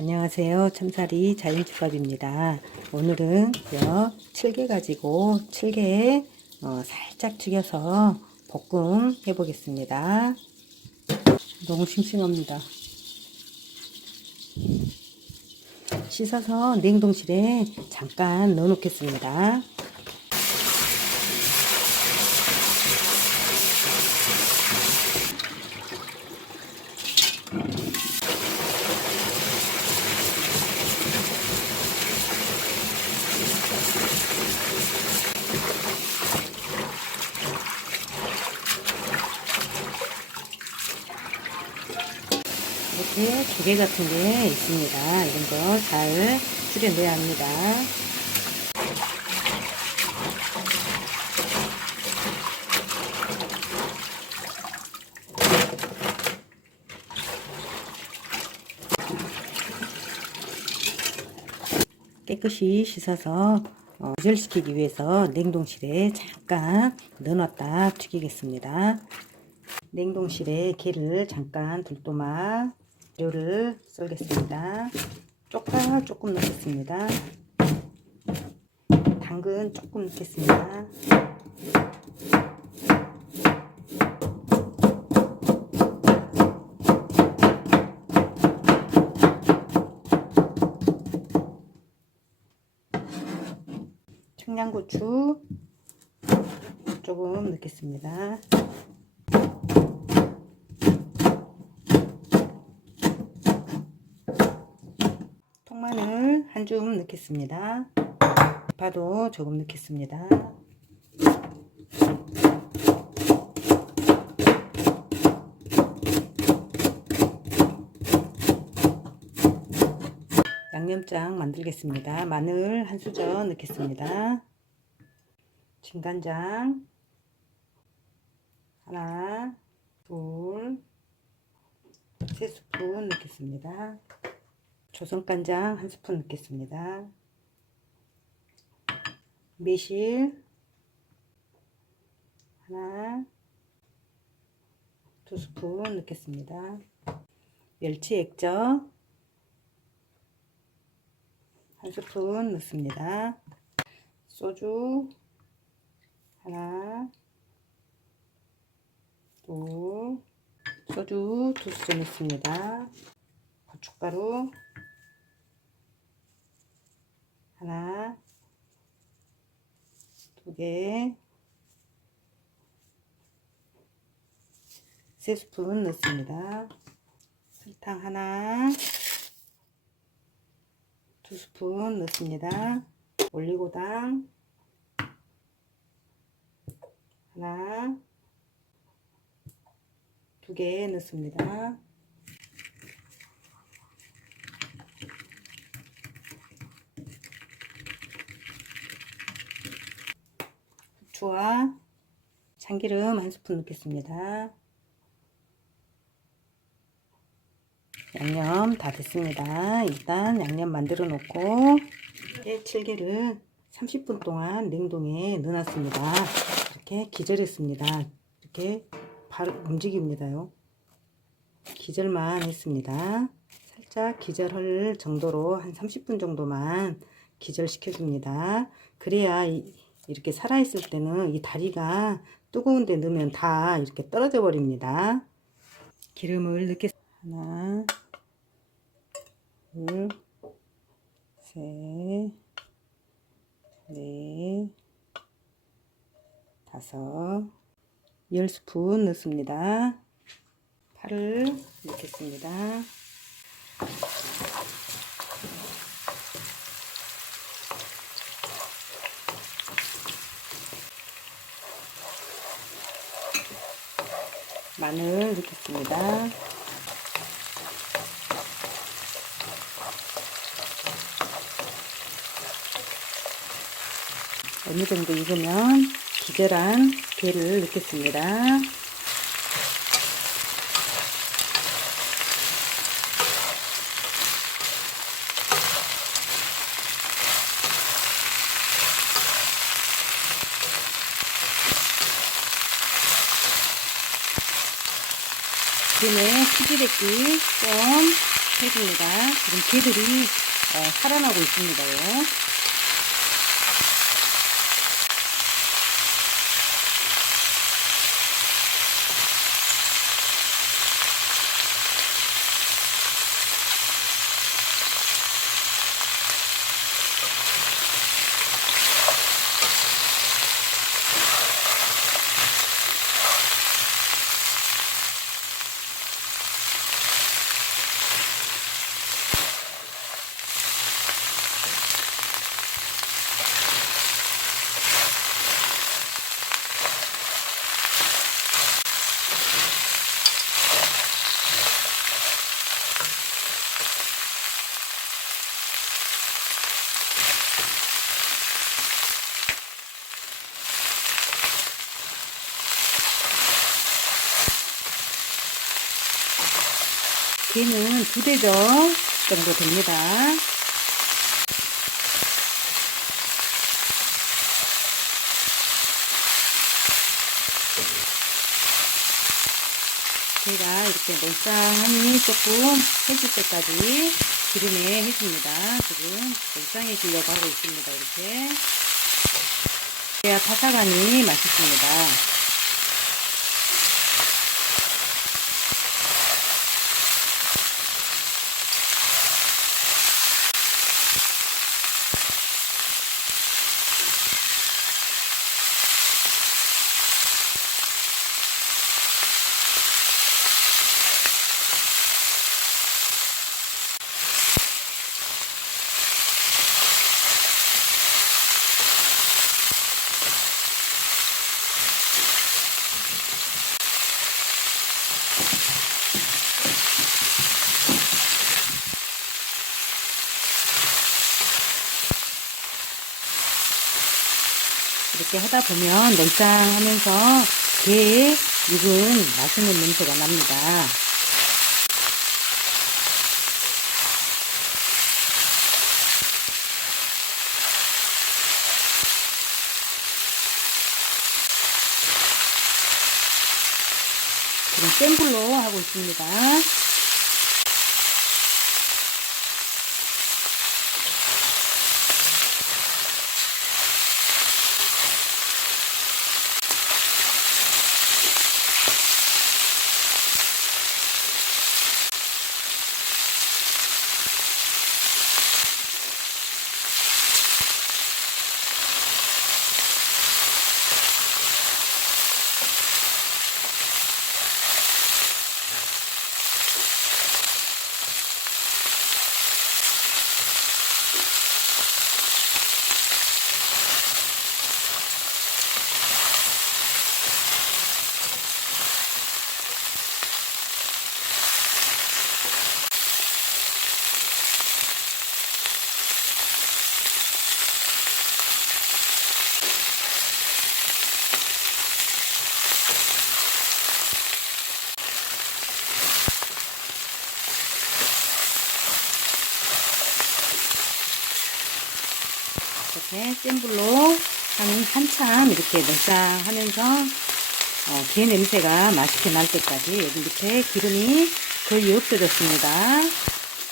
안녕하세요. 참사리 자연집밥입니다. 오늘은 요 칠개 가지고 칠개 어, 살짝 튀겨서 볶음 해보겠습니다. 너무 싱싱합니다. 씻어서 냉동실에 잠깐 넣어 놓겠습니다. 조개 같은 게 있습니다. 이런 거 잘 줄여내야 합니다. 깨끗이 씻어서 어, 절시키기 위해서 냉동실에 잠깐 넣어놨다 튀기겠습니다. 냉동실에 게를 잠깐 둘도 막 료를 썰겠습니다. 쪽파 조금 넣겠습니다. 당근 조금 넣겠습니다. 청양고추 조금 넣겠습니다. 통마늘 한 줌 넣겠습니다. 파도 조금 넣겠습니다. 양념장 만들겠습니다. 마늘 한 수저 넣겠습니다. 진간장 하나, 둘, 세 스푼 넣겠습니다. 조선간장 한 스푼 넣겠습니다. 매실 하나, 두 스푼 넣겠습니다. 멸치 액젓 한 스푼 넣습니다. 소주 하나, 둘, 소주 두 수저 넣습니다. 고춧가루 하나, 두 개, 세 스푼 넣습니다. 설탕 하나, 두 스푼 넣습니다. 올리고당 하나, 두 개 넣습니다. 후추와 참기름 한 스푼 넣겠습니다. 양념 다 됐습니다. 일단 양념 만들어 놓고 칠개를 30분 동안 냉동에 넣어놨습니다. 이렇게 기절했습니다. 이렇게 바로 움직입니다요. 기절만 했습니다. 살짝 기절할 정도로 한 30분 정도만 기절시켜 줍니다. 그래야 이, 이렇게 살아있을 때는 이 다리가 뜨거운 데 넣으면 다 이렇게 떨어져 버립니다. 기름을 넣겠 하나, 둘, 셋, 넷, 다섯, 열 스푼 넣습니다. 파를 넣겠습니다. 마늘 넣겠습니다. 어느 정도 익으면 기절한 게를 넣겠습니다. 기름에 치즈레기 좀 해줍니다. 지금 개들이 어, 살아나고 있습니다요. 개는 두 대죠 정도 됩니다. 제가 이렇게 멀쌍하니 조금 해질 때까지 기름에 해줍니다. 지금 멀쌍해지려고 하고 있습니다. 이렇게. 그래야 파사간이 맛있습니다. 이렇게 하다 보면 널짱하면서 게의 익은 맛있는 냄새가 납니다. 지금 센 불로 하고 있습니다. 센 불로 한 한참 이렇게 널짱하면서 어, 게 냄새가 맛있게 날 때까지 밑에 기름이 거의 없어졌습니다.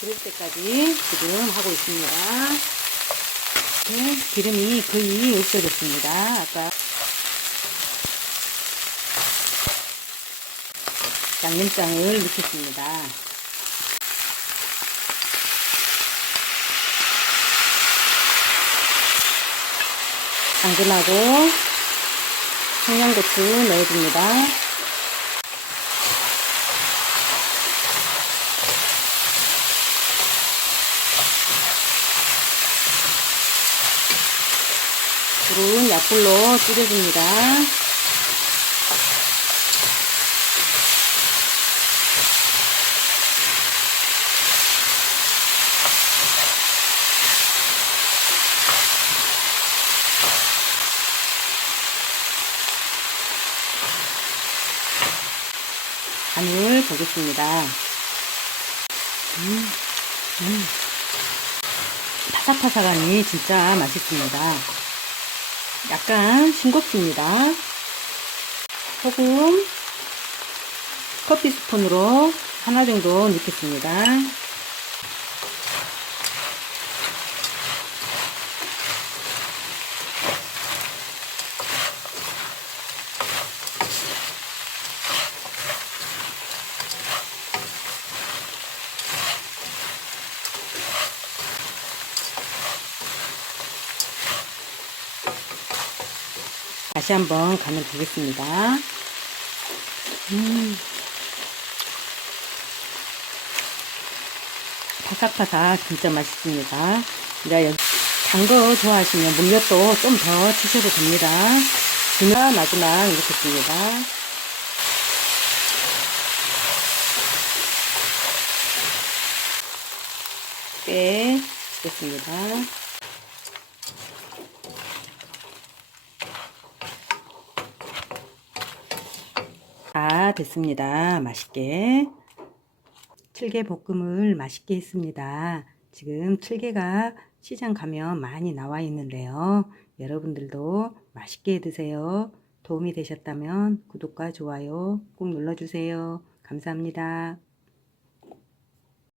그럴 때까지 지금 하고 있습니다. 이렇게 기름이 거의 없어졌습니다. 아까 양념장을 넣겠습니다. 당근하고 청양고추 넣어줍니다. 불은 약불로 줄여줍니다. 간을 보겠습니다. 음, 음. 파삭파삭하니 진짜 맛있습니다. 약간 싱겁습니다. 소금, 커피 스푼으로 하나 정도 넣겠습니다. 다시 한번 간을 보겠습니다. 음. 바삭바삭 진짜 맛있습니다. 이제 여기 단거 좋아하시면 물엿도 좀 더 치셔도 됩니다. 그냥 마지막 이렇게 씁니다. 꽤 치겠습니다. 다 됐습니다. 맛있게. 칠개 볶음을 맛있게 했습니다. 지금 칠개가 시장 가면 많이 나와 있는데요. 여러분들도 맛있게 드세요. 도움이 되셨다면 구독과 좋아요 꼭 눌러주세요. 감사합니다.